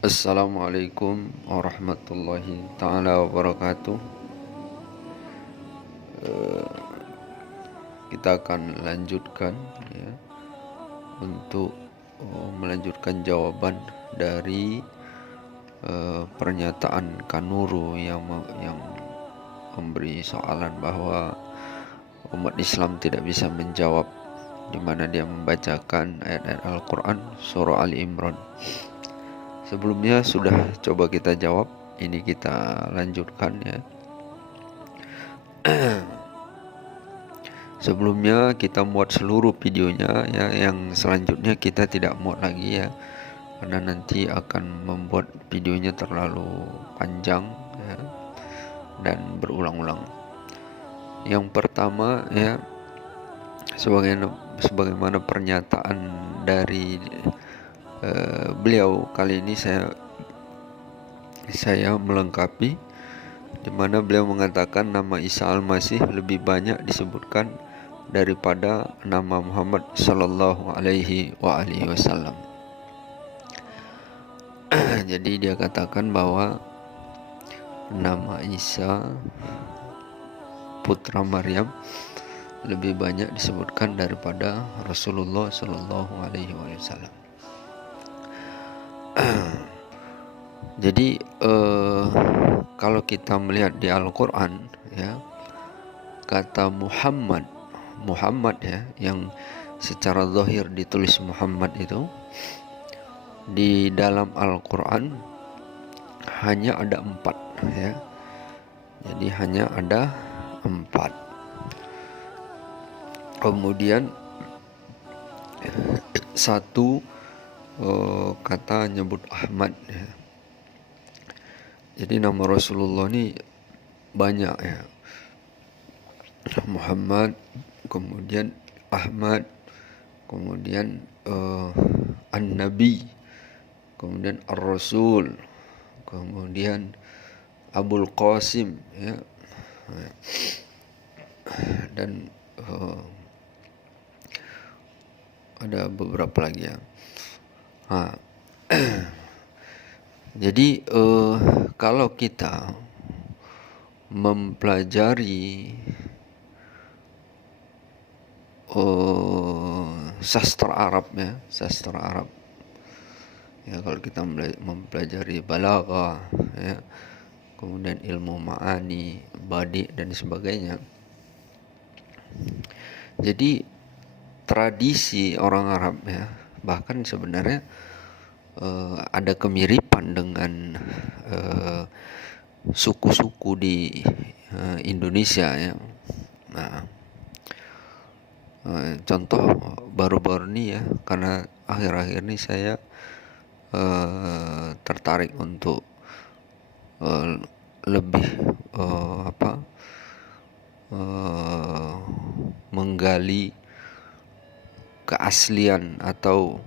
Assalamualaikum warahmatullahi taala wabarakatuh. Kita akan lanjutkan ya, untuk melanjutkan jawaban dari pernyataan Kanuru yang memberi soalan bahwa umat Islam tidak bisa menjawab, di mana dia membacakan ayat-ayat Al-Quran surah Ali Imran. Sebelumnya sudah coba kita jawab, ini kita lanjutkan ya. Sebelumnya kita muat seluruh videonya ya, yang selanjutnya kita tidak muat lagi ya, karena nanti akan membuat videonya terlalu panjang ya, dan berulang-ulang. Yang pertama ya, sebagaimana pernyataan dari beliau, kali ini saya melengkapi, di mana beliau mengatakan nama Isa Al-Masih lebih banyak disebutkan daripada nama Muhammad Sallallahu Alaihi Wasallam. Jadi dia katakan bahwa nama Isa putra Maryam lebih banyak disebutkan daripada Rasulullah Sallallahu Alaihi Wasallam. Jadi kalau kita melihat di Al-Quran ya, kata Muhammad ya, yang secara zahir ditulis Muhammad itu, di dalam Al-Quran hanya ada 4 ya. Jadi hanya ada 4. Kemudian satu kata nyebut Ahmad ya. Jadi nama Rasulullah ini banyak ya. Muhammad, kemudian Ahmad, kemudian An-Nabi, kemudian Ar-Rasul, kemudian Abul Qasim ya. Dan ada beberapa lagi ya. Jadi kalau kita mempelajari sastra Arab ya, kalau kita mempelajari balaghah ya, kemudian ilmu ma'ani, badi dan sebagainya. Jadi tradisi orang Arab ya, bahkan sebenarnya ada kemiripan dengan suku-suku di Indonesia ya. Nah, contoh baru-baru ini ya, karena akhir-akhir ini saya tertarik untuk lebih menggali keaslian atau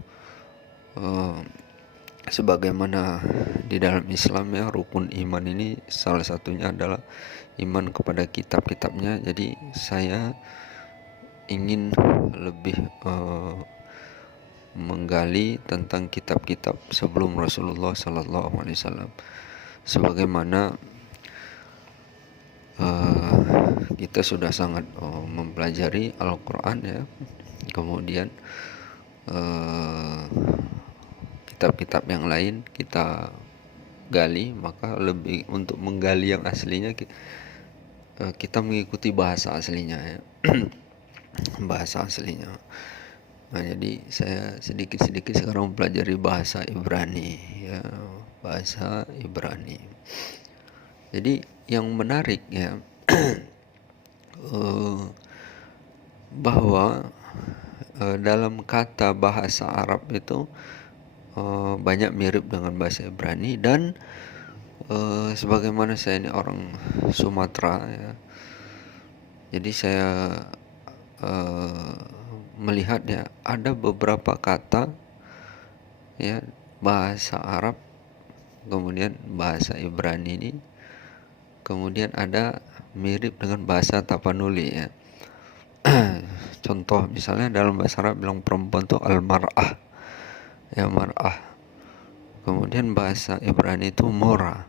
sebagaimana di dalam Islam ya, rukun iman ini salah satunya adalah iman kepada kitab-kitabnya. Jadi saya ingin lebih menggali tentang kitab-kitab sebelum Rasulullah Sallallahu Alaihi Wasallam, sebagaimana kita sudah sangat mempelajari Al-Quran ya, kemudian kitab-kitab yang lain kita gali, maka lebih untuk menggali yang aslinya kita mengikuti bahasa aslinya ya. Bahasa aslinya. Nah, jadi saya sedikit-sedikit sekarang mempelajari bahasa Ibrani ya, bahasa Ibrani. Jadi yang menarik ya, bahwa dalam kata bahasa Arab itu banyak mirip dengan bahasa Ibrani, dan sebagaimana saya ini orang Sumatera ya, jadi saya melihat ya, ada beberapa kata ya bahasa Arab kemudian bahasa Ibrani ini kemudian ada mirip dengan bahasa Tapanuli ya. Contoh misalnya dalam bahasa Arab bilang perempuan itu al-mar'ah ya, mar'ah. Kemudian bahasa Ibrani itu Mora.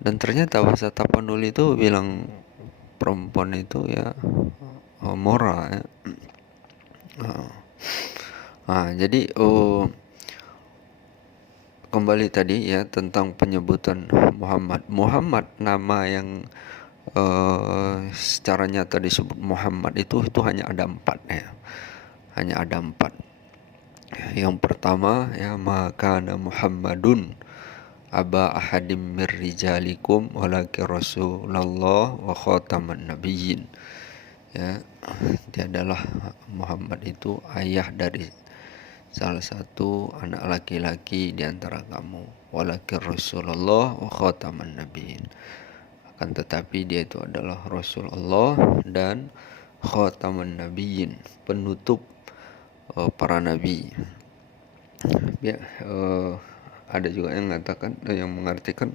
Dan ternyata bahasa Tapanuli itu bilang perempuan itu ya Mora ya. Jadi kembali tadi ya tentang penyebutan Muhammad. Muhammad nama yang secara nyata disebut Muhammad itu hanya ada 4 ya. Hanya ada 4. Yang pertama ya maka Muhammadun aba ahadim mir rijalikum walakin rasulullah wa khataman nabiyyin. Ya, dia adalah Muhammad itu ayah dari salah satu anak laki-laki di antara kamu. Walakin rasulullah wa khataman nabiyyin. Akan tetapi dia itu adalah Rasulullah dan khataman nabiyyin, penutup para nabi. Ya, ada juga yang mengatakan yang mengartikan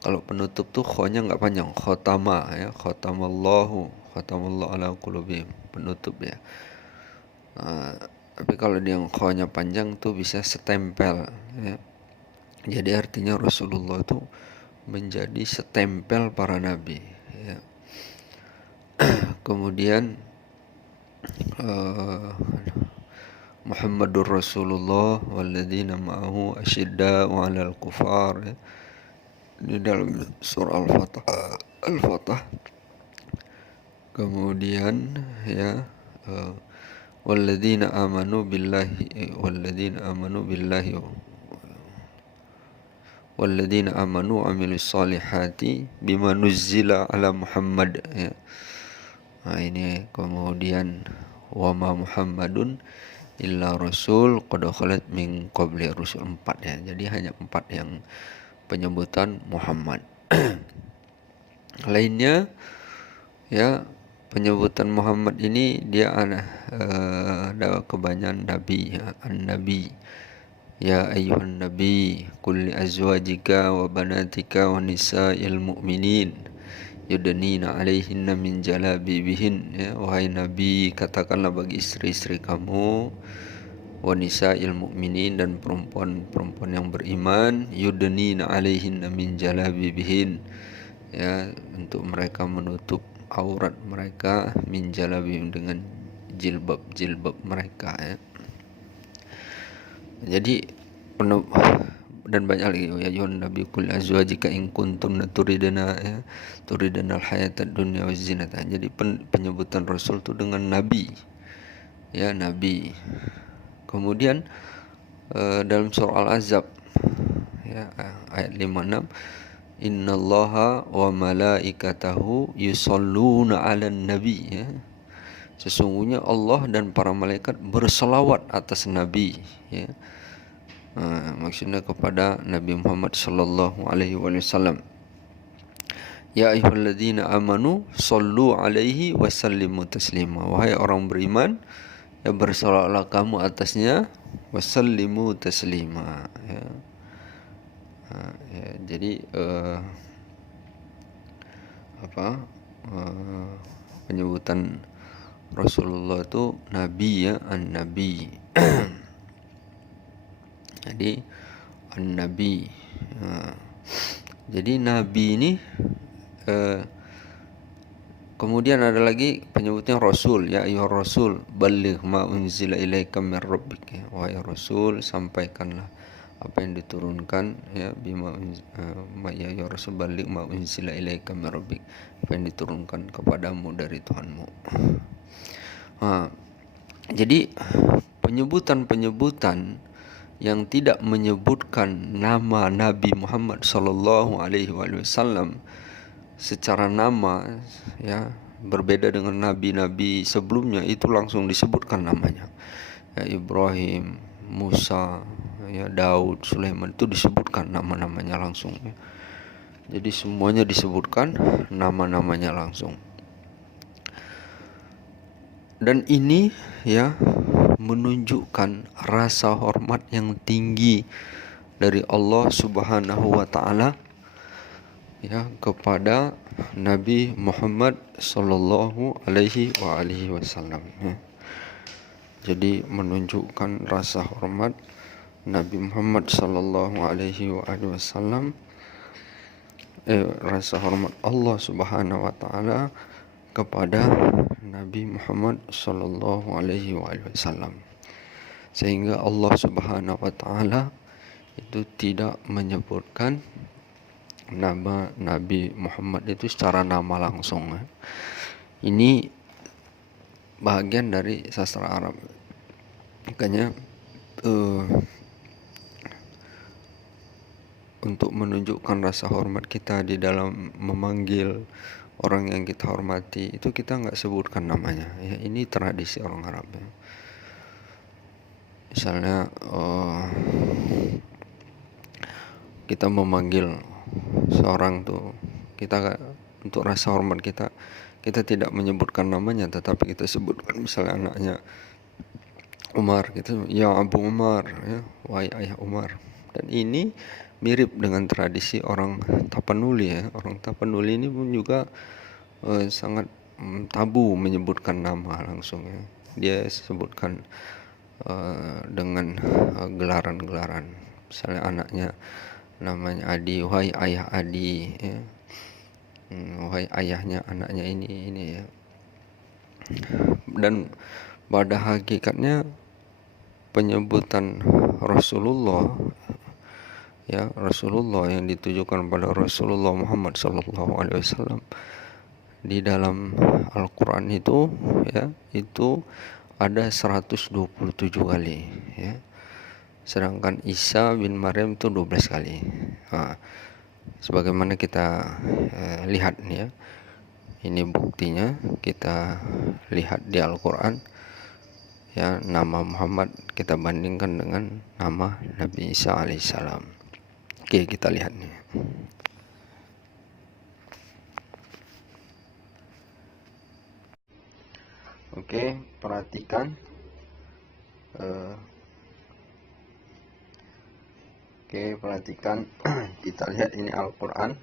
kalau penutup tuh kho-nya enggak panjang, khatama ya, khatamallahu ala qulubihim, penutup ya. Tapi kalau yang kho-nya panjang tuh bisa setempel ya. Jadi artinya Rasulullah itu menjadi setempel para nabi ya. Kemudian Muhammadur Rasulullah walladzina ma'ahu asyidda'u 'alal kufar ya. Di dalam surah Al-Fatah. Kemudian ya walladzina amanu billahi walladzina amanu 'amilus solihati bima nuzzila ala Muhammad ya. Ini kemudian wa ma Muhammadun illa rasul qad khalat min qabli rusul, 4 ya. Jadi hanya 4 yang penyebutan Muhammad. Lainnya ya penyebutan Muhammad ini dia ada kebanyakan nabi ya, an-nabi. Ya ayyuhan nabi qul li azwajika wa banatika wa nisa'il mu'minin yudnina 'alaihinna min jalabibihin ya. Wahai nabi, katakanlah bagi istri-istri kamu, wanisa'il mu'minin, dan perempuan-perempuan yang beriman, yudnina 'alaihinna min jalabibihin ya, untuk mereka menutup aurat mereka, min jalabibihim, dengan jilbab mereka ya. Jadi dan banyak lagi ya ayuhan nabi qul azwajika in kuntunna turidana al-hayatad dunya wa zinata. Jadi penyebutan Rasul itu dengan nabi ya, nabi. Kemudian dalam surah Al-Ahzab ya ayat 56, innallaha wa malaikatahu yusholluna 'alan nabi ya. Sesungguhnya Allah dan para malaikat berselawat atas nabi ya. Maksudnya kepada Nabi Muhammad sallallahu alaihi wasallam. Ya ayyuhalladzina amanu shallu alaihi wasallimu taslima. Wahai orang beriman, ya bersalawatlah kamu atasnya, wasallimu taslima ya. Jadi penyebutan Rasulullah itu nabi ya, an-nabi. Jadi an-nabi. Jadi nabi ini kemudian ada lagi penyebutnya Rasul ya, ayyuhar rasul balligh ma unzila ilaika mir rabbik ya. Wahai Rasul, sampaikanlah apa yang diturunkan ya, bima ya ayyuhar rasul balligh ma unzila ilaika mir rabbik, apa yang diturunkan kepadamu dari Tuhanmu. Jadi penyebutan yang tidak menyebutkan nama Nabi Muhammad sallallahu alaihi wasallam secara nama ya, berbeda dengan nabi-nabi sebelumnya, itu langsung disebutkan namanya ya, Ibrahim, Musa ya, Daud, Sulaiman, itu disebutkan nama-namanya langsung ya. Jadi semuanya disebutkan nama-namanya langsung. Dan ini ya menunjukkan rasa hormat yang tinggi dari Allah Subhanahu wa taala ya kepada Nabi Muhammad sallallahu alaihi wasallam ya. Jadi menunjukkan rasa hormat Nabi Muhammad sallallahu alaihi wasallam, rasa hormat Allah Subhanahu wa taala kepada Nabi Muhammad sallallahu alaihi wasallam, sehingga Allah Subhanahu wa taala itu tidak menyebutkan nama Nabi Muhammad itu secara nama langsung. Ini bagian dari sastra Arab. Makanya untuk menunjukkan rasa hormat kita di dalam memanggil orang yang kita hormati, itu kita nggak sebutkan namanya. Ya, ini tradisi orang Arab. Ya. Misalnya kita memanggil seorang tuh, kita untuk rasa hormat kita tidak menyebutkan namanya, tetapi kita sebutkan misalnya anaknya Umar gitu, ya Abu Umar, ya, wahai ayah Umar. Dan ini mirip dengan tradisi orang Tapanuli ya. Orang Tapanuli ini pun juga sangat tabu menyebutkan nama langsung ya. Dia sebutkan dengan gelaran-gelaran. Misalnya anaknya namanya Adi, wahai ayah Adi ya. Wahai ayahnya anaknya ini ya. Dan pada hakikatnya penyebutan Rasulullah ya, Rasulullah yang ditujukan pada Rasulullah Muhammad sallallahu alaihi wasallam di dalam Al-Qur'an itu ya, itu ada 127 kali ya. Sedangkan Isa bin Maryam itu 12 kali. Nah, sebagaimana kita lihat ya. Ini buktinya, kita lihat di Al-Qur'an ya, nama Muhammad kita bandingkan dengan nama Nabi Isa alaihissalam. Oke, kita lihat nih. Oke, perhatikan. Perhatikan. Kita lihat ini Al-Quran.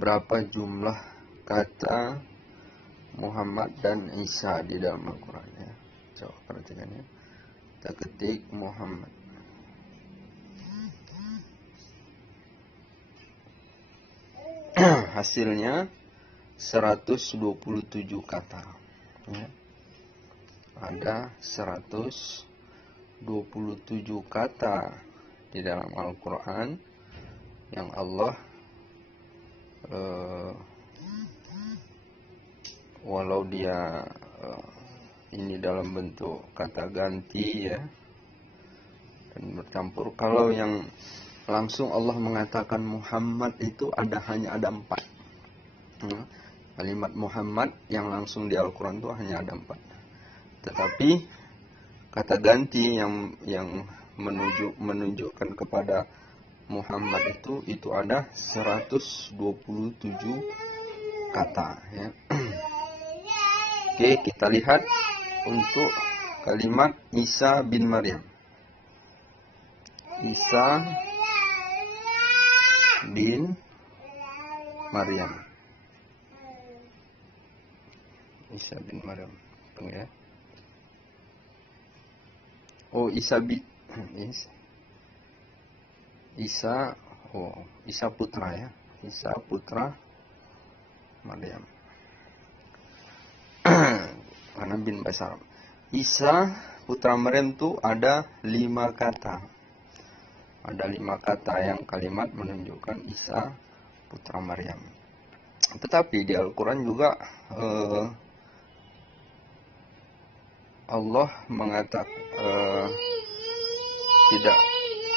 Berapa jumlah kata Muhammad dan Isa di dalam Al-Quran ya. Coba perhatikan ya. Kita ketik Muhammad. Hasilnya 127 kata ya. Ada 127 kata di dalam Al-Quran yang Allah walau dia ini dalam bentuk kata ganti ya dan bercampur. Kalau yang langsung Allah mengatakan Muhammad itu hanya ada 4. Kalimat Muhammad yang langsung di Al-Quran itu hanya ada 4. Tetapi kata ganti yang menunjukkan kepada Muhammad itu ada 127 kata ya. Oke, kita lihat untuk kalimat Isa bin Maryam. Isa bin Maryam. Isa bin Maryam. Ya. Oh, Isa putra ya. Isa putra Maryam. Karena bin bahasa Arab. Isa putra Maryam itu ada 5 kata. Ada 5 kata yang kalimat menunjukkan Isa putra Maryam. Tetapi di Al-Quran juga Allah mengatakan tidak,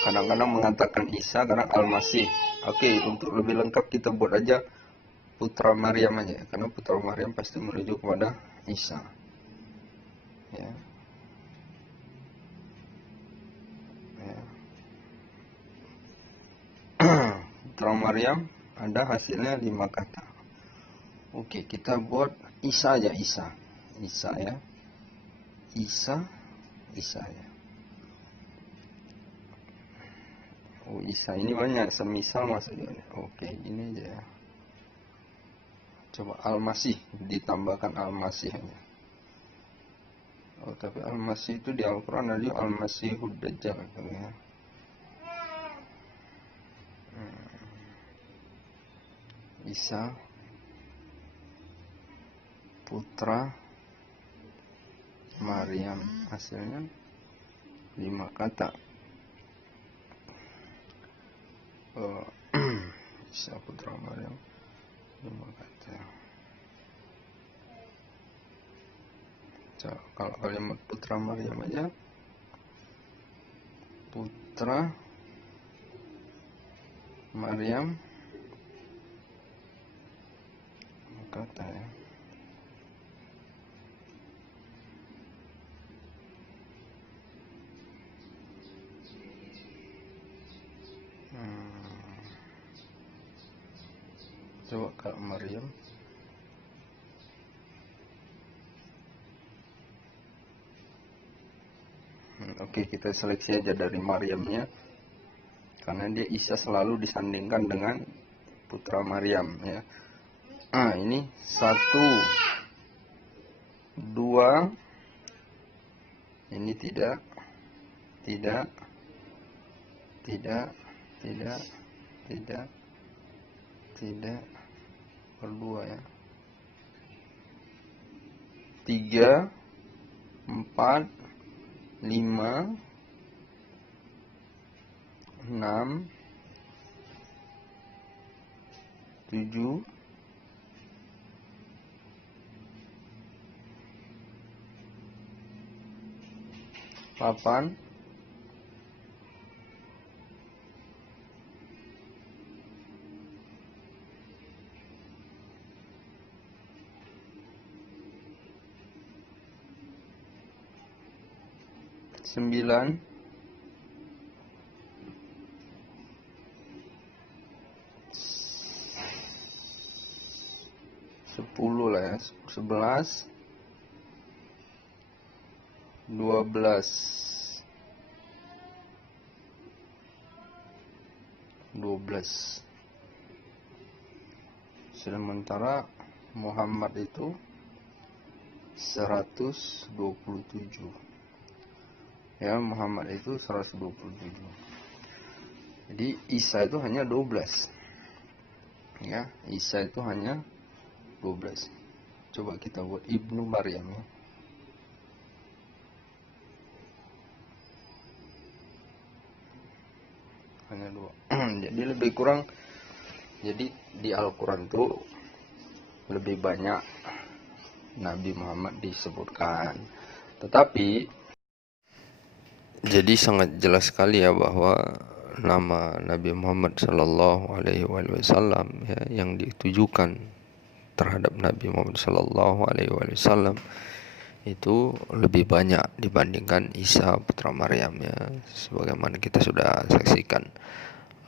kadang-kadang mengatakan Isa, kadang Al-Masih. Oke, untuk lebih lengkap kita buat aja putra Maryam aja, karena putra Maryam pasti merujuk kepada Isa. Ya. Ya. Putra Maryam ada hasilnya 5 kata. Oke, kita buat Isa aja, Isa ya. Isa ya. Oh, Isa ini banyak, semisal maksudnya. Oke, ini aja ya. Coba Al-Masih, ditambahkan Al-Masih aja. Oh, tapi Al-Masih itu di Al-Quran ada Al-Masihud Dajjal katanya. Isa putra Maryam, hasilnya 5 kata. Isa putra Maryam 5 kata. Kalau kalimat putra Maryam aja, putra Maryam kata ya. Coba kalau Maryam Oke, kita seleksi aja dari Maryamnya, karena dia Isa selalu disandingkan dengan putra Maryam ya. Ini 1, 2, ini tidak berdua ya. 3, 4, 5, 6, 7, 8, 9, 10 lah ya, 11, 12, 12. Sementara Muhammad itu 127. Ya, Muhammad itu 127. Jadi Isa itu hanya 12. Ya, Isa itu hanya 12. Coba kita buat Ibnu Maryam ya. Hanya 2. Jadi lebih kurang, jadi di Al-Quran itu lebih banyak Nabi Muhammad disebutkan. Tetapi jadi sangat jelas sekali ya bahwa nama Nabi Muhammad Sallallahu Alaihi Wasallam ya, yang ditujukan terhadap Nabi Muhammad Sallallahu Alaihi Wasallam itu lebih banyak dibandingkan Isa putra Maryam ya, sebagaimana kita sudah saksikan.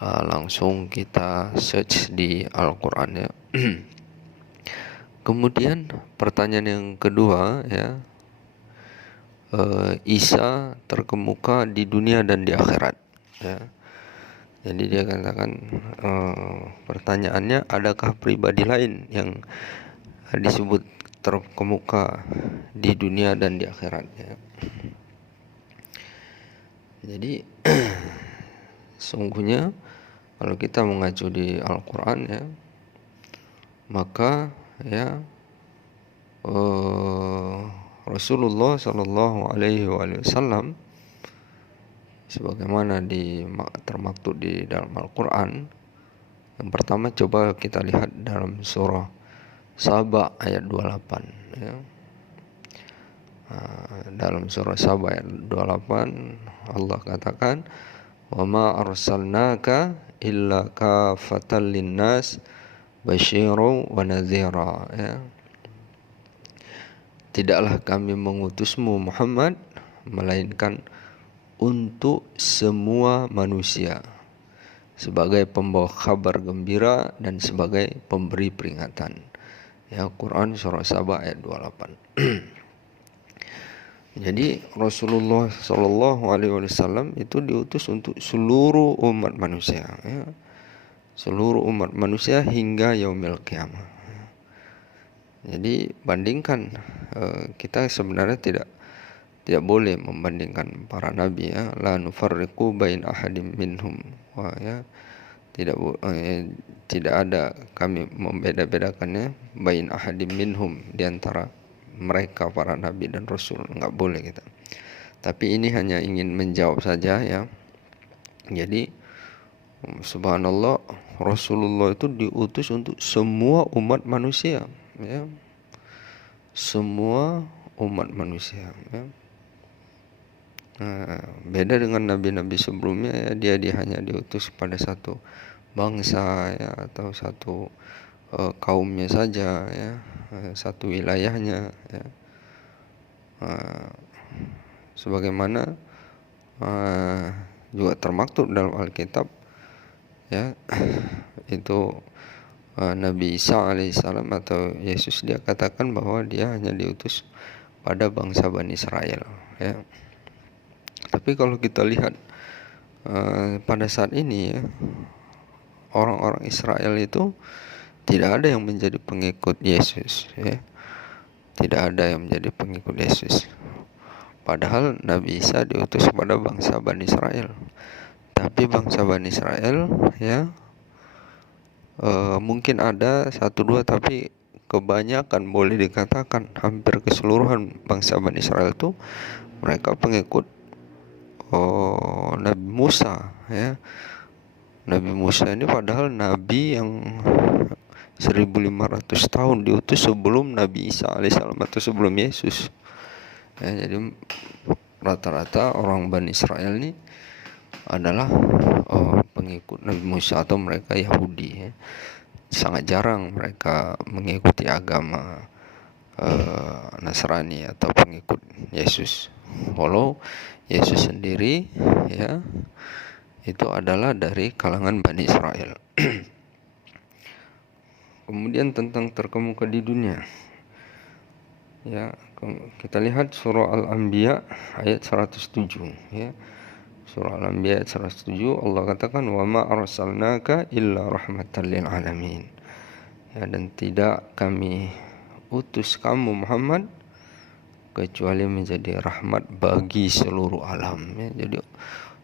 Langsung kita search di Al-Quran ya. Kemudian pertanyaan yang kedua ya, Isa terkemuka di dunia dan di akhirat ya. Jadi dia katakan, pertanyaannya, adakah pribadi lain yang disebut terkemuka di dunia dan di akhirat ya. Jadi sungguhnya kalau kita mengacu di Al-Quran ya, maka ya Rasulullah Shallallahu Alaihi Wasallam sebagaimana termaktub di dalam Al-Quran. Yang pertama coba kita lihat dalam surah Saba ayat 28 ya. Dalam surah Saba ayat 28 Allah katakan, wa ma arsalnaka illa kafatan linnas basyiran wa nadhira ya. Tidaklah kami mengutusmu Muhammad melainkan untuk semua manusia sebagai pembawa kabar gembira dan sebagai pemberi peringatan. Ya, Quran surah Saba ayat 28. Jadi Rasulullah Shallallahu Alaihi Wasallam itu diutus untuk seluruh umat manusia, ya. Seluruh umat manusia hingga yaumil qiyamah. Jadi bandingkan, kita sebenarnya tidak boleh membandingkan para nabi, ya. La nufarriqu bain ahadim minhum. Wah, ya. Tidak ada kami membeda-bedakannya bain ahadim minhum, di antara mereka para nabi dan rasul, enggak boleh kita. Tapi ini hanya ingin menjawab saja, ya. Jadi subhanallah, Rasulullah itu diutus untuk semua umat manusia, ya. Semua umat manusia, ya. Nah, beda dengan nabi-nabi sebelumnya, ya, dia hanya diutus pada satu bangsa, ya, atau satu kaumnya saja, ya, satu wilayahnya, ya. Sebagaimana juga termaktub dalam Alkitab, ya, itu Nabi Isa alaihissalam atau Yesus, dia katakan bahwa dia hanya diutus pada bangsa Bani Israel, ya. Tapi kalau kita lihat pada saat ini, ya, orang-orang Israel itu tidak ada yang menjadi pengikut Yesus, ya. Tidak ada yang menjadi pengikut Yesus. Padahal Nabi Isa diutus kepada bangsa Bani Israel. Tapi bangsa Bani Israel, ya, mungkin ada satu dua, tapi kebanyakan, boleh dikatakan hampir keseluruhan bangsa Bani Israel itu mereka pengikut Nabi Musa, ya. Nabi Musa ini padahal nabi yang 1500 tahun diutus sebelum Nabi Isa alaihissalam atau sebelum Yesus, ya. Jadi rata-rata orang Bani Israel ini adalah pengikut Nabi Musa atau mereka Yahudi, ya. Sangat jarang mereka mengikuti agama Nasrani atau pengikut Yesus. Walau Yesus sendiri, ya, itu adalah dari kalangan Bani Israel. Kemudian tentang terkemuka di dunia, ya, kita lihat surah Al-Anbiya ayat 107, ya. Surah Al-Anbiya ayat 107, Allah katakan, wa ma arsalnaka illa rahmatan lil alamin, ya, dan tidak kami utus kamu Muhammad kecuali menjadi rahmat bagi seluruh alam, ya. Jadi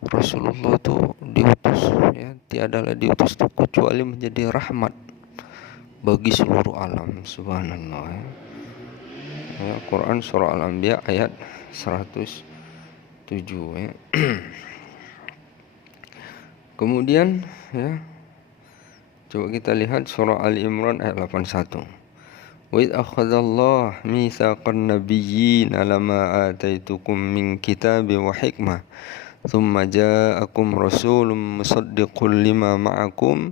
Rasulullah itu diutus, ya, tiadalah diutus itu kecuali menjadi rahmat bagi seluruh alam, subhanallah, ya. Ya, Quran surah Al-Anbiya ayat 107, ya. Kemudian, ya, coba kita lihat surah Ali Imran ayat 81. Wa idh akhadallahu mitsaqan nabiyyin lama ataitukum min kitabi wa hikmah thumma ja'akum rasulun musaddiqun lima ma'akum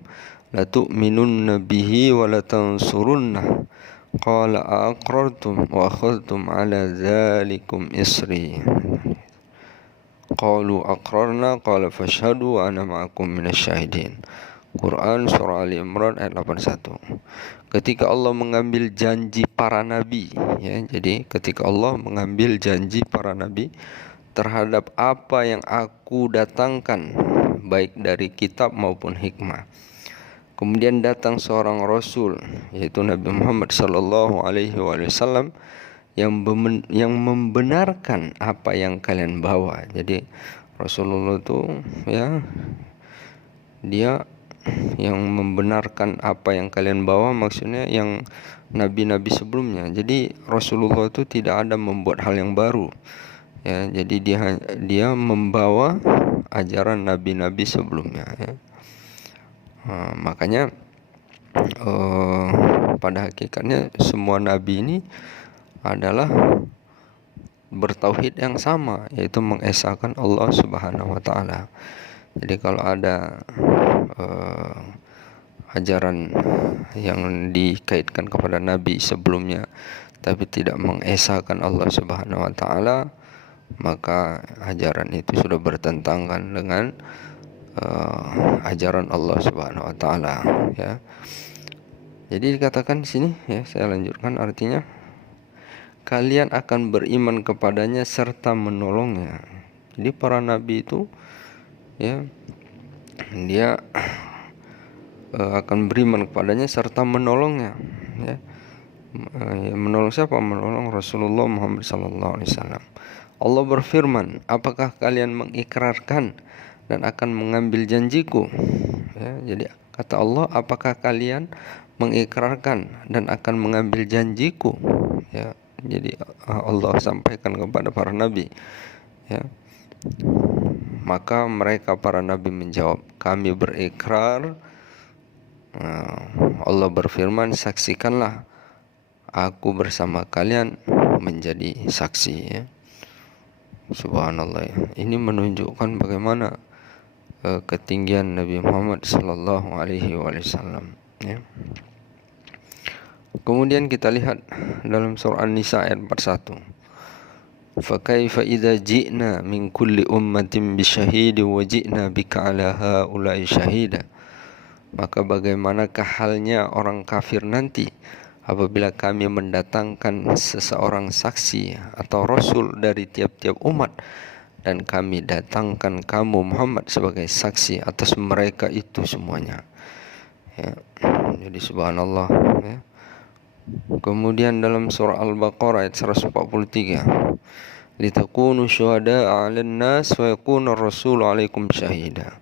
latu'minunna bihi wa latansurunnah qala aqrartum wa akhadhtum ala dzalikum isri qalu aqrarna qala fashhadu wa ana ma'akum minasyahidin. Quran surah Ali Imran ayat 81. Ketika Allah mengambil janji para nabi, ya, jadi ketika Allah mengambil janji para nabi terhadap apa yang aku datangkan, baik dari kitab maupun hikmah. Kemudian datang seorang rasul, yaitu Nabi Muhammad sallallahu alaihi wasallam, yang membenarkan apa yang kalian bawa. Jadi Rasulullah itu, ya, dia yang membenarkan apa yang kalian bawa, maksudnya yang nabi-nabi sebelumnya. Jadi Rasulullah itu tidak ada membuat hal yang baru, ya. Jadi dia membawa ajaran nabi-nabi sebelumnya, ya. Makanya pada hakikatnya semua nabi ini adalah bertauhid yang sama, yaitu mengesahkan Allah Subhanahu wa taala. Jadi kalau ada ajaran yang dikaitkan kepada nabi sebelumnya tapi tidak mengesahkan Allah Subhanahu wa taala, maka ajaran itu sudah bertentangan dengan ajaran Allah Subhanahu wa taala, ya. Jadi dikatakan di sini, ya, saya lanjutkan, artinya kalian akan beriman kepadanya serta menolongnya. Jadi para nabi itu, ya, dia akan beriman kepadanya serta menolongnya, ya. Menolong siapa? Menolong Rasulullah Muhammad sallallahu alaihi wasallam. Allah berfirman, apakah kalian mengikrarkan dan akan mengambil janjiku? Ya, jadi kata Allah, apakah kalian mengikrarkan dan akan mengambil janjiku? Ya, jadi Allah sampaikan kepada para nabi. Ya, maka mereka para nabi menjawab, kami berikrar. Allah berfirman, saksikanlah aku bersama kalian menjadi saksi. Ya. Subhanallah ya. Ini menunjukkan bagaimana ketinggian Nabi Muhammad sallallahu alaihi wasallam ya. Kemudian kita lihat dalam surah An-Nisa ayat 41. Fa kaifa idza ji'na min kulli ummatin bi syahidin wa ji'na bika 'ala haula'i syahida. Maka bagaimanakah halnya orang kafir nanti apabila kami mendatangkan seseorang saksi atau rasul dari tiap-tiap umat, dan kami datangkan kamu Muhammad sebagai saksi atas mereka itu semuanya. Ya. Jadi subhanallah ya. Kemudian dalam surah Al-Baqarah ayat 143, litakunu syuhada'a 'alan nas wa yakuna ar-rasulu 'alaikum syahida.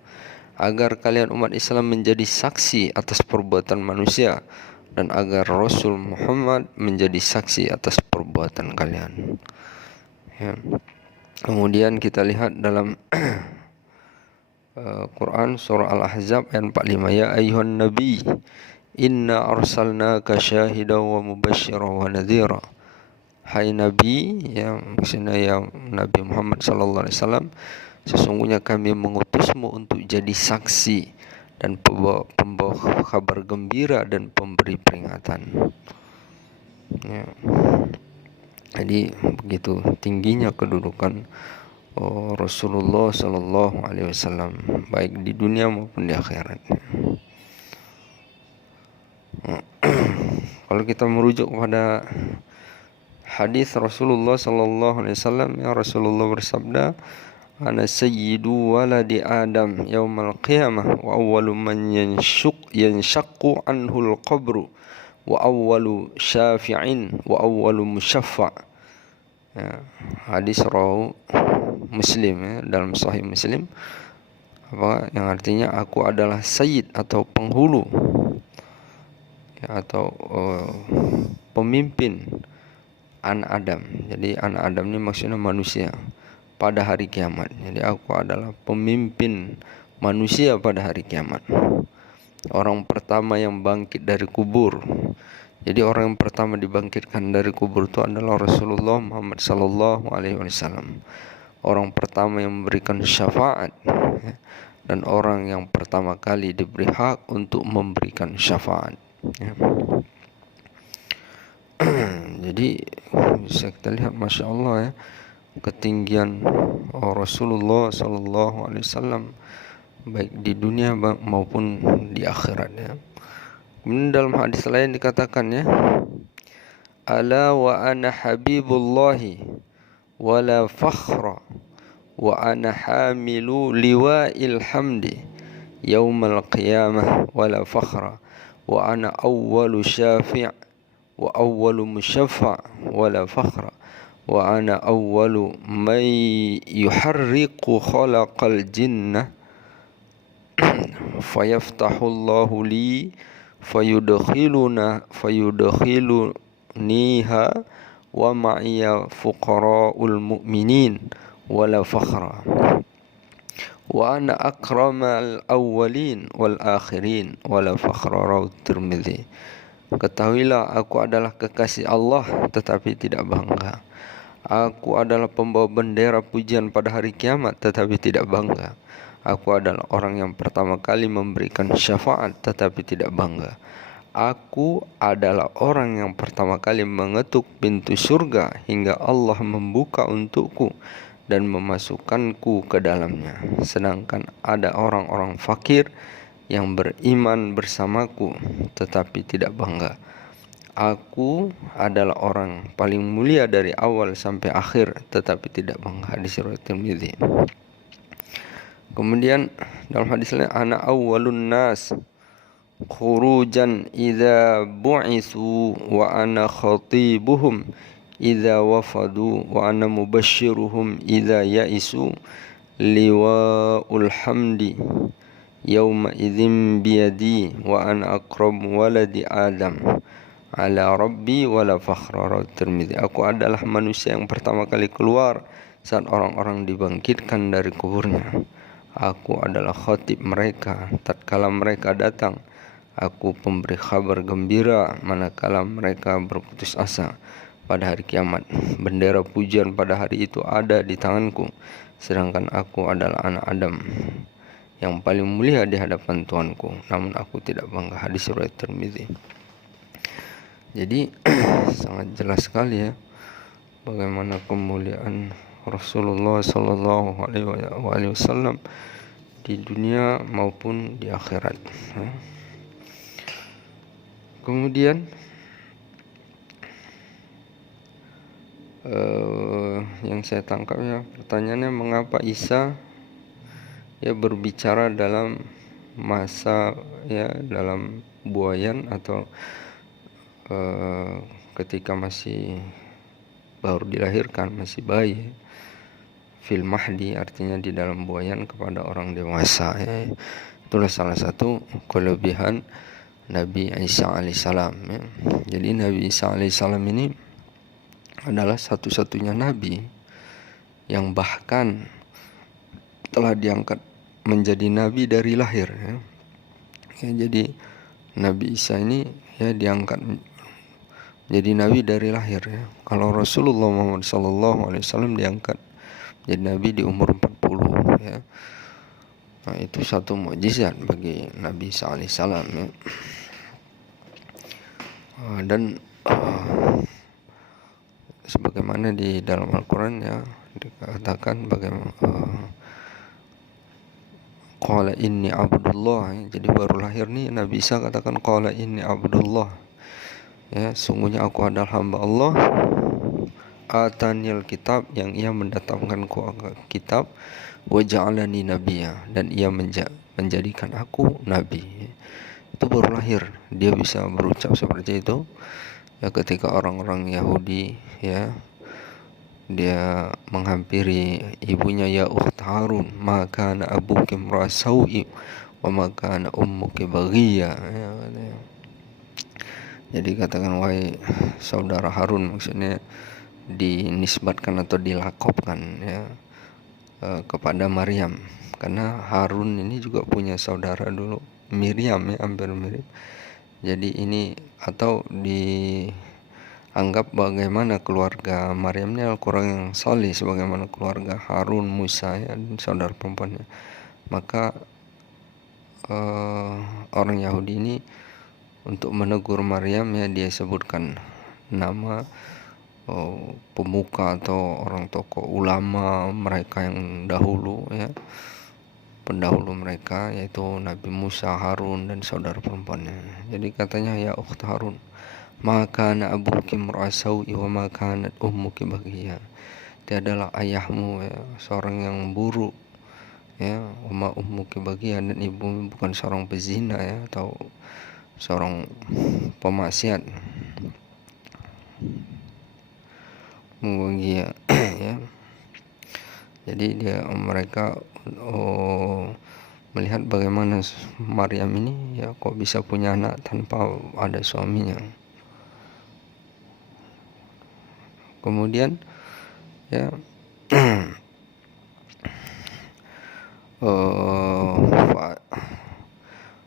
Agar kalian umat Islam menjadi saksi atas perbuatan manusia, dan agar Rasul Muhammad menjadi saksi atas perbuatan kalian. Ya. Kemudian kita lihat dalam Quran surah Al-Ahzab ayat 45, ya ayyuhan nabi inna arsalnaka syahidan wa mubasysyiran wa nadhira. Hai nabi, ya maksudnya ya Nabi Muhammad sallallahu alaihi wasallam, sesungguhnya kami mengutusmu untuk jadi saksi dan pembawa kabar gembira dan pemberi peringatan. Ya. Jadi begitu tingginya kedudukan Rasulullah sallallahu alaihi wasallam baik di dunia maupun di akhirat. Kalau kita merujuk pada hadis Rasulullah sallallahu alaihi wasallam, ya Rasulullah bersabda, ana sayyidu waladi Adam yaumal qiyamah wa awwalu man yanshaqqu anhu al-qabru wa awwalu syafi'in wa awwalu musyaffa'. Ya, hadis rawi Muslim ya, dalam Sahih Muslim, apa yang artinya aku adalah sayyid atau penghulu ya, atau pemimpin anak Adam. Jadi anak Adam ini maksudnya manusia pada hari kiamat. Jadi aku adalah pemimpin manusia pada hari kiamat. Orang pertama yang bangkit dari kubur. Jadi orang yang pertama dibangkitkan dari kubur itu adalah Rasulullah Muhammad sallallahu alaihi wasallam. Orang pertama yang memberikan syafaat ya, dan orang yang pertama kali diberi hak untuk memberikan syafaat ya. Jadi bisa kita lihat masya Allah ya, ketinggian Rasulullah sallallahu alaihi wasallam baik di dunia maupun di akhirat ya. Kemudian dalam hadis lain dikatakan ya, ala wa ana habibullahi wala fakhra wa ana hamilu liwa'il hamdi yaumal qiyamah wala fakhra wa ana awwalu syafi' wa awwalu musyaffa' wala fakhra wa ana awwalu man yuharriqu khalaqal jinnah fayaftahullahu li fayudkhiluniha wa ma'iya fuqara'ul mu'minin wala fakhra wa ana akramal awwalin wal akhirin wala fakhra. Rawi Tirmidzi. Ketahuilah aku adalah kekasih Allah tetapi tidak bangga. Aku adalah pembawa bendera pujian pada hari kiamat tetapi tidak bangga. Aku adalah orang yang pertama kali memberikan syafaat tetapi tidak bangga. Aku adalah orang yang pertama kali mengetuk pintu surga hingga Allah membuka untukku dan memasukkanku ke dalamnya. Sedangkan ada orang-orang fakir yang beriman bersamaku tetapi tidak bangga. Aku adalah orang paling mulia dari awal sampai akhir tetapi tidak bangga. Hadis riwayat Tirmidzi. Kemudian dalam hadis lain, ana awwalun nas khurujan idza bu'itsu wa ana khatibuhum idza wafadu wa ana mubashiruhum idza ya'isu liwa'ul hamdi yauma idzin biyadi wa ana aqrab waladi adam ala rabbi wala fakhra. Tirmidzi. Aku adalah manusia yang pertama kali keluar saat orang-orang dibangkitkan dari kuburnya. Aku adalah khatib mereka tatkala mereka datang. Aku pemberi kabar gembira manakala mereka berputus asa pada hari kiamat. Bendera pujian pada hari itu ada di tanganku, sedangkan aku adalah anak Adam yang paling mulia di hadapan Tuanku, namun aku tidak bangga. Hadis riwayat Tirmidzi. Jadi sangat jelas sekali ya bagaimana kemuliaan Rasulullah Sallallahu Alaihi Wasallam di dunia maupun di akhirat. Kemudian yang saya tangkap ya, pertanyaannya mengapa Isa ya berbicara dalam masa ya dalam buayan atau ketika masih baru dilahirkan, masih bayi, fil mahdi, artinya di dalam buayan kepada orang dewasa ya. Itulah salah satu kelebihan Nabi Isa alaihissalam ya. Jadi Nabi Isa alaihissalam ini adalah satu-satunya nabi yang bahkan telah diangkat menjadi nabi dari lahir ya. Jadi Nabi Isa ini ya diangkat jadi nabi dari lahir ya. Kalau Rasulullah Muhammad SAW diangkat jadi nabi di umur 40 ya. Nah, itu satu mukjizat bagi Nabi Isa alaihissalam ya. Dan sebagaimana di dalam Al-Quran ya dikatakan bagaimana qala inni abdullah ya. Jadi baru lahir nih Nabi Isa katakan qala inni abdullah ya, sungguhnya aku adalah hamba Allah, atanil kitab, yang ia mendatangkanku kitab, wa ja'alani nabiyya, dan ia menjadikan aku nabi. Itu baru lahir dia bisa berucap seperti itu ya. Ketika orang-orang Yahudi ya dia menghampiri ibunya, ya ukht Harun, maka ana abuki mrasawi wa maka ana ummuki baghiya ya. Jadi katakan wahai saudara Harun, maksudnya dinisbatkan atau dilakopkan ya kepada Maryam, karena Harun ini juga punya saudara dulu, Miriam ya, hampir mirip. Jadi ini atau dianggap bagaimana keluarga Maryam ini Al-Quran yang salih sebagaimana keluarga Harun, Musa ya, dan saudara perempuannya. Maka orang Yahudi ini untuk menegur Maryam ya dia sebutkan nama pemuka atau orang tokoh ulama mereka yang dahulu ya, pendahulu mereka, yaitu Nabi Musa, Harun, dan saudara perempuannya. Jadi katanya ya ukht Harun, maka ana abuki mrasawi wa maka anat ummuki baghiya. Tiadalah ayahmu ya seorang yang buruk ya, wa ummuki baghiya, dan ibumu bukan seorang pezina ya atau seorang pemaksiat. Baghiya ya. Jadi mereka melihat bagaimana Maryam ini ya kok bisa punya anak tanpa ada suaminya. Kemudian ya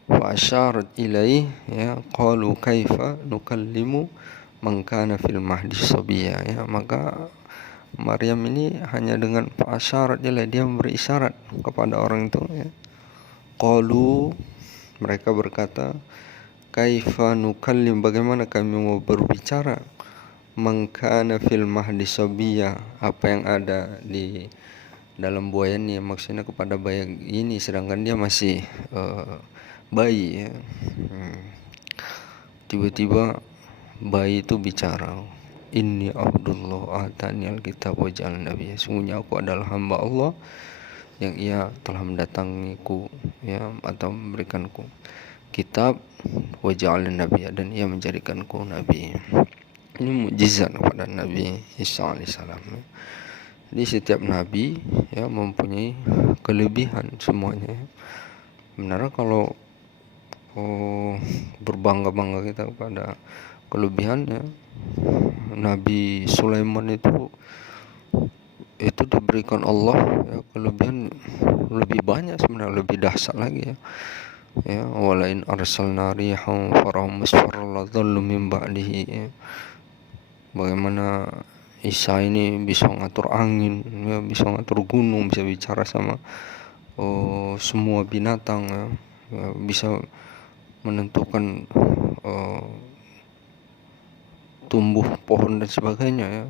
fa'asyarat ilaih ya, qalu kaifa nukallimu man kana fil mahdi sabiyya ya. Maka Maryam ini hanya dengan fa'asyarat ilaih, dia memberi isyarat kepada orang itu ya. Qalu, mereka berkata, kaifa nukallim, bagaimana kami mau berbicara, man kana fil mahdi sabiyya, apa yang ada di dalam buayan ini, maksudnya kepada bayi ini sedangkan dia masih bayi ya. Tiba-tiba bayi itu bicara, inni abdullah atani alkitab wa ja'alani nabiyya, sungguhnya aku adalah hamba Allah yang ia telah mendatangiku ya atau memberikanku kitab wa ja'alani nabiyya, dan ia menjadikanku nabi. Ini mukjizat kepada Nabi Isa alaihissalam. Jadi setiap nabi ya mempunyai kelebihan semuanya. Sebenarnya kalau berbangga-bangga kita kepada kelebihannya, Nabi Sulaiman itu diberikan Allah ya kelebihan lebih banyak sebenarnya, lebih dahsyat lagi ya. Ya, walain arsalna rihan farahum musfarra la dhallu min ba'dihi ya. Bagaimana Isa ini bisa ngatur angin ya, bisa ngatur gunung, bisa bicara sama semua binatang ya, ya bisa menentukan tumbuh pohon dan sebagainya ya.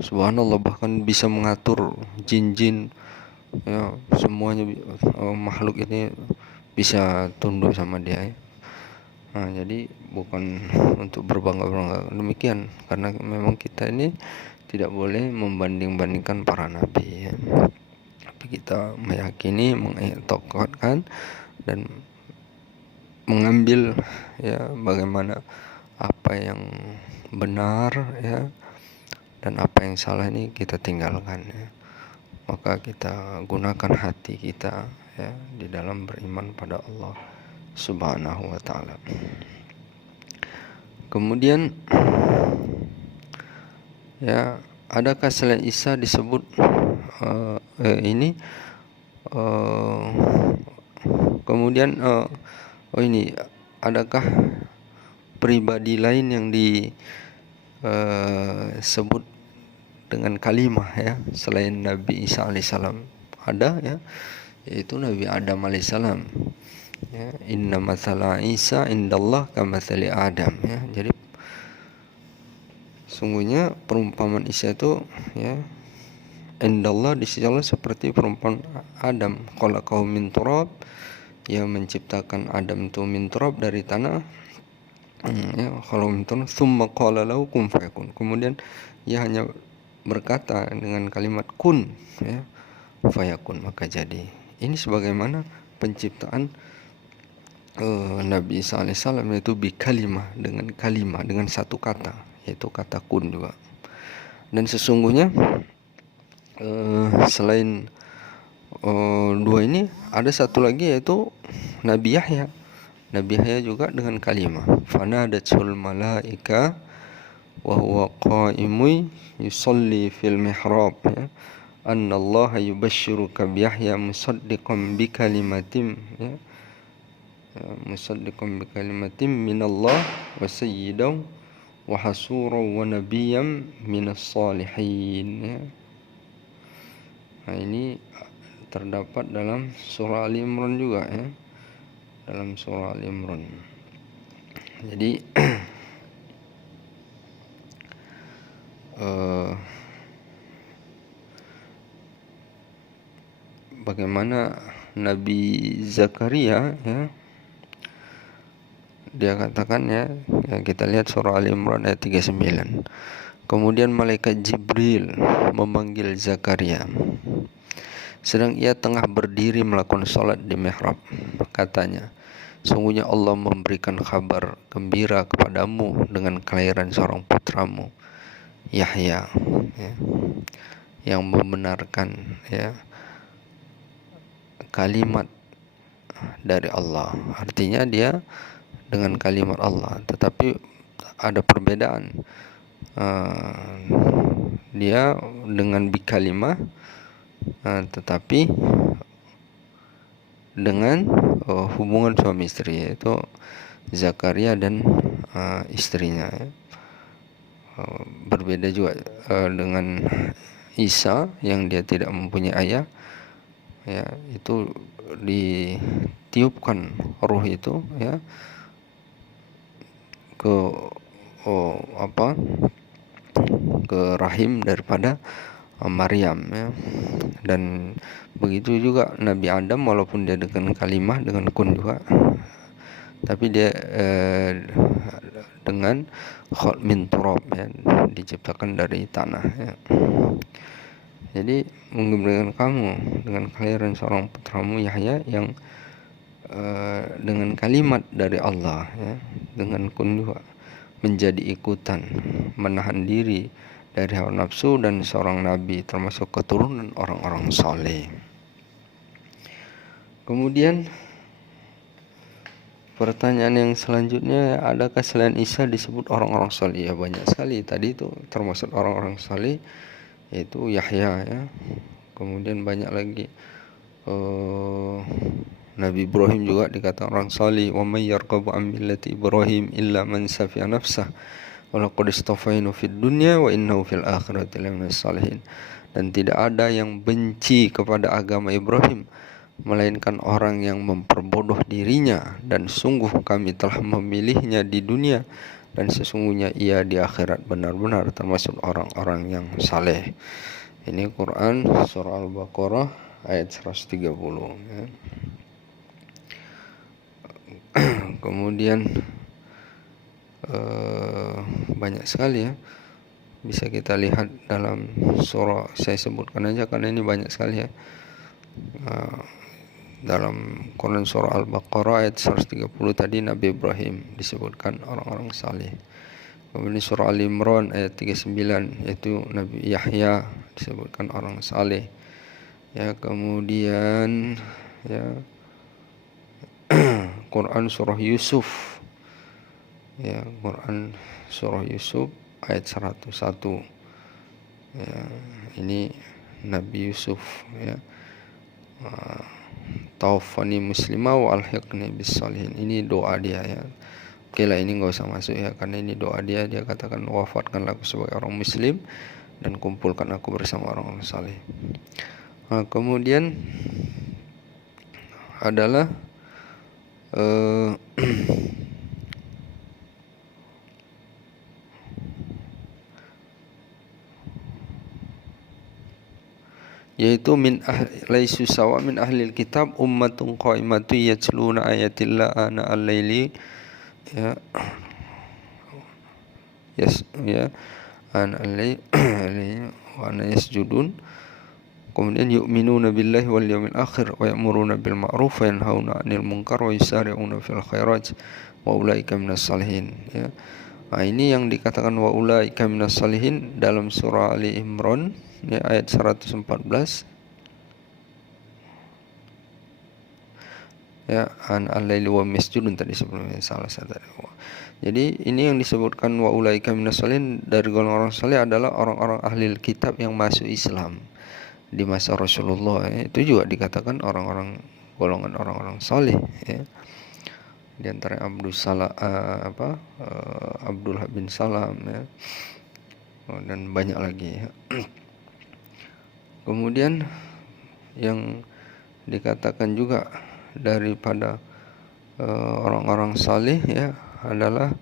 Subhanallah, bahkan bisa mengatur jin-jin ya, semuanya makhluk ini bisa tunduk sama dia ya. Nah, jadi bukan untuk berbangga-bangga demikian, karena memang kita ini tidak boleh membanding-bandingkan para nabi ya. Tapi kita meyakini, mengiktikadkan dan mengambil ya bagaimana apa yang benar ya, dan apa yang salah ini kita tinggalkan ya. Maka kita gunakan hati kita ya di dalam beriman pada Allah Subhanahu wa ta'ala. Kemudian ya, adakah selain Isa disebut kemudian ini adakah pribadi lain yang disebut dengan kalimah ya selain Nabi Isa alaihissalam? Ada ya, yaitu Nabi Adam alaihissalam ya. Inna mathala Isa indallah kamathali Adam ya. Jadi sungguhnya perumpamaan Isa itu ya indallah di sisi Allah seperti perumpamaan Adam. Khalaqahu min turab, ia menciptakan Adam itu min turab, dari tanah ya. Kalau min turab thumma qala lahu kun fayakun, kemudian ia hanya berkata dengan kalimat kun ya, fayakun, maka jadi. Ini sebagaimana penciptaan Nabi Isa alaihissalam, yaitu bi kalimah, dengan satu kata, yaitu kata kun juga. Dan sesungguhnya selain dua ini ada satu lagi, yaitu Nabi Yahya. Nabi Yahya juga dengan kalimah, fanadatul malaika wa huwa qa'imun yusalli fil mihrab ya, annallaha yubashshiruka bi Yahya musaddiqan bi kalimatin ya, musaddiqan bi kalimatin minallah wa sayyidan wa hasuran wa nabiyyan minas salihin ya. Nah, ini terdapat dalam surah Ali Imran juga ya, dalam surah Ali Imran. Jadi bagaimana Nabi Zakaria ya, dia katakan ya, kita lihat surah Ali Imran ayat 39. Kemudian malaikat Jibril memanggil Zakaria sedang ia tengah berdiri melakukan salat di mihrab. Katanya, sungguhnya Allah memberikan kabar gembira kepadamu dengan kelahiran seorang putramu Yahya ya, yang membenarkan ya kalimat dari Allah. Artinya dia dengan kalimat Allah, tetapi ada perbedaan. Dia dengan bikalimah, tetapi dengan hubungan suami istri, yaitu Zakaria dan istrinya ya. Berbeda juga dengan Isa yang dia tidak mempunyai ayah ya, itu ditiupkan roh itu ya ke ke rahim daripada Maryam ya. Dan begitu juga Nabi Adam, walaupun dia dengan kalimah, dengan kun juga, tapi dia dengan min turab ya, diciptakan dari tanah ya. Jadi menggembirakan kamu dengan kelahiran seorang putramu Yahya yang dengan kalimat dari Allah, ya, dengan kun juga menjadi ikutan, menahan diri dari hawa nafsu, dan seorang nabi termasuk keturunan orang-orang saleh. Kemudian pertanyaan yang selanjutnya, adakah selain Isa disebut orang-orang saleh? Ya, banyak sekali. Tadi itu termasuk orang-orang saleh, yaitu Yahya, ya. Kemudian banyak lagi. Nabi Ibrahim juga dikatakan orang saleh. Wa may yarghabu an millati Ibrahim illa man safiya nafsah wa laqad istafainu fid dunya wa innahu fil akhirati laminas salihin. Dan tidak ada yang benci kepada agama Ibrahim melainkan orang yang memperbodoh dirinya, dan sungguh kami telah memilihnya di dunia, dan sesungguhnya ia di akhirat benar-benar termasuk orang-orang yang saleh. Ini Quran surah Al-Baqarah ayat 130, ya. Kemudian banyak sekali, ya, bisa kita lihat dalam surah, saya sebutkan aja karena ini banyak sekali, ya. Dalam Quran surah Al-Baqarah ayat 130 tadi Nabi Ibrahim disebutkan orang-orang saleh. Kemudian surah Al-Imran ayat 39 yaitu Nabi Yahya disebutkan orang saleh. Ya, kemudian, ya, Quran surah Yusuf, ya, Quran surah Yusuf ayat 101, ya, ini Nabi Yusuf, ya, taufani muslimah wa alhiqni bis salihin. Ini doa dia, ya. Oke lah, ini nggak usah masuk, ya, karena ini doa dia. Dia katakan, wafatkanlah aku sebagai orang muslim dan kumpulkan aku bersama orang-orang saleh. Nah, kemudian adalah yaitu laisu sawa min ahlil kitab ummatun qaimatu yatluna ayatillah ana al-laili, ya, ya, ana al-laili wa ana yasjudun. Kemudian yu'minuna billahi wal yawmil akhir wa ya'muruna bil ma'ruf wa yanhauna 'anil munkar wa yusari'una fil khairat wa ulaika minas salihin, ya. Nah, ini yang dikatakan wa ulaika minas salihin dalam surah Ali Imran, ya, ayat 114, ya, an al-laili wa masjudun tadi sebelumnya salah satu. Jadi ini yang disebutkan wa ulaika minas salihin dari golongan orang saleh adalah orang-orang ahli kitab yang masuk Islam di masa Rasulullah, ya. Itu juga dikatakan golongan orang-orang saleh, ya. Di antara Abdullah bin Salam, ya, dan banyak lagi, ya. Kemudian yang dikatakan juga daripada orang-orang saleh, ya, adalah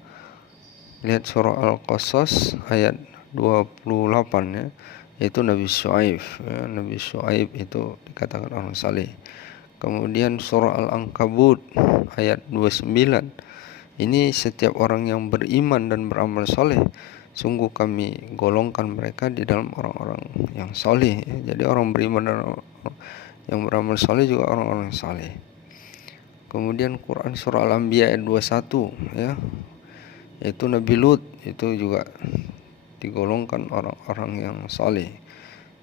lihat surah Al-Qasas ayat 28, ya, yaitu Nabi Syuaib, ya. Nabi Syuaib itu dikatakan orang saleh. Kemudian surah Al-Ankabut ayat 29, ini setiap orang yang beriman dan beramal saleh, sungguh kami golongkan mereka di dalam orang-orang yang saleh, ya. Jadi orang beriman dan yang beramal saleh juga orang-orang saleh. Kemudian Quran surah Al-Anbiya ayat 21, ya, yaitu Nabi Lut itu juga digolongkan orang-orang yang saleh,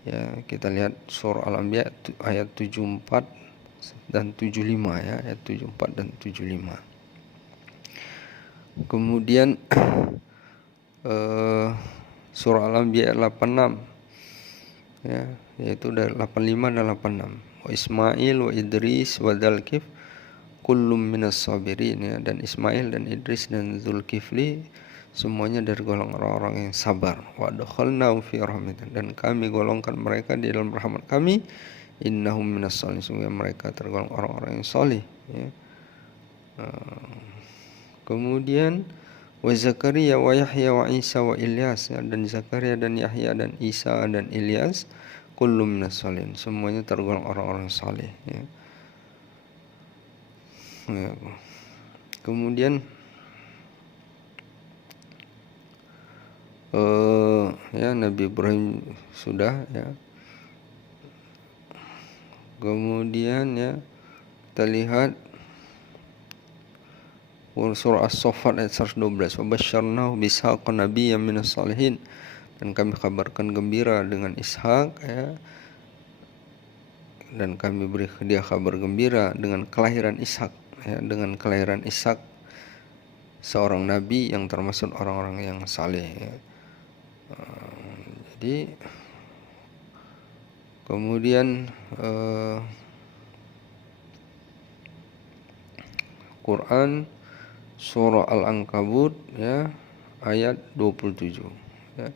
ya. Kita lihat surah Al-Anbiya ayat 74 dan 75, ya, ayat 74 dan 75. Kemudian surah Al-Anbiya ayat 86, ya, yaitu dari 85 dan 86. Wa Ismail wa Idris wa Dzulkif kullum minas sabirin, ya, dan Ismail dan Idris dan Zulkifli semuanya dari golongan orang-orang yang sabar. Wa adkhalnahum fi rahmatin, dan kami golongkan mereka di dalam rahmat kami. Innahum minas salihin, sungguh mereka tergolong orang-orang yang saleh, ya. Kemudian wa Zakaria wa Yahya wa Isa wa Ilyas, ya, dan Zakaria dan Yahya dan Isa dan Ilyas kullum minas salihin, semuanya tergolong orang-orang saleh, ya. Ya. Kemudian ya, Nabi Ibrahim sudah, ya. Kemudian, ya, kita lihat surah As-Saffat ayat 112, wa basyarnahu bishaq nabiyyan minas salihin, dan kami kabarkan gembira dengan Ishak, ya, dan kami beri dia kabar gembira dengan kelahiran Ishak, ya, dengan kelahiran Ishak seorang nabi yang termasuk orang-orang yang saleh, ya. Jadi kemudian Quran surah Al-Ankabut, ya, ayat 27, ya.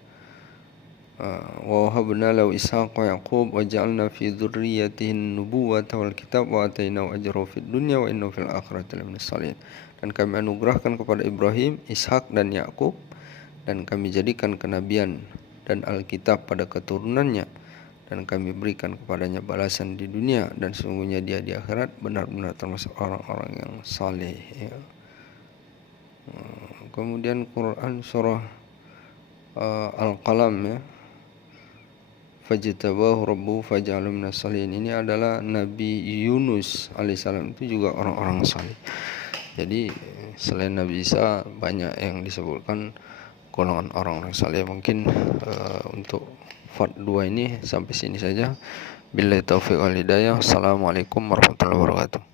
Wa wahabna lahu Ishaq wa Yaqub wa ja'alna fi dzurriyyatihi an-nubuwwata wal kitab wa atainahu ajrahu fid dunya wa innahu fil akhirati laminas shalihin. Dan kami anugerahkan kepada Ibrahim, Ishak dan Yakub, dan kami jadikan kenabian dan Alkitab pada keturunannya, dan kami berikan kepadanya balasan di dunia, dan sesungguhnya dia di akhirat benar-benar termasuk orang-orang yang saleh, ya. Kemudian Quran surah Al-Qalam, ya, fajtabahu rabbuhu faja'alahu minas shalihin. Ini adalah Nabi Yunus alaihissalam, itu juga orang-orang saleh. Jadi selain Nabi Isa banyak yang disebutkan golongan orang-orang saleh. Mungkin untuk part 2 ini sampai sini saja. Billahi taufiq wal hidayah. Assalamualaikum warahmatullahi wabarakatuh.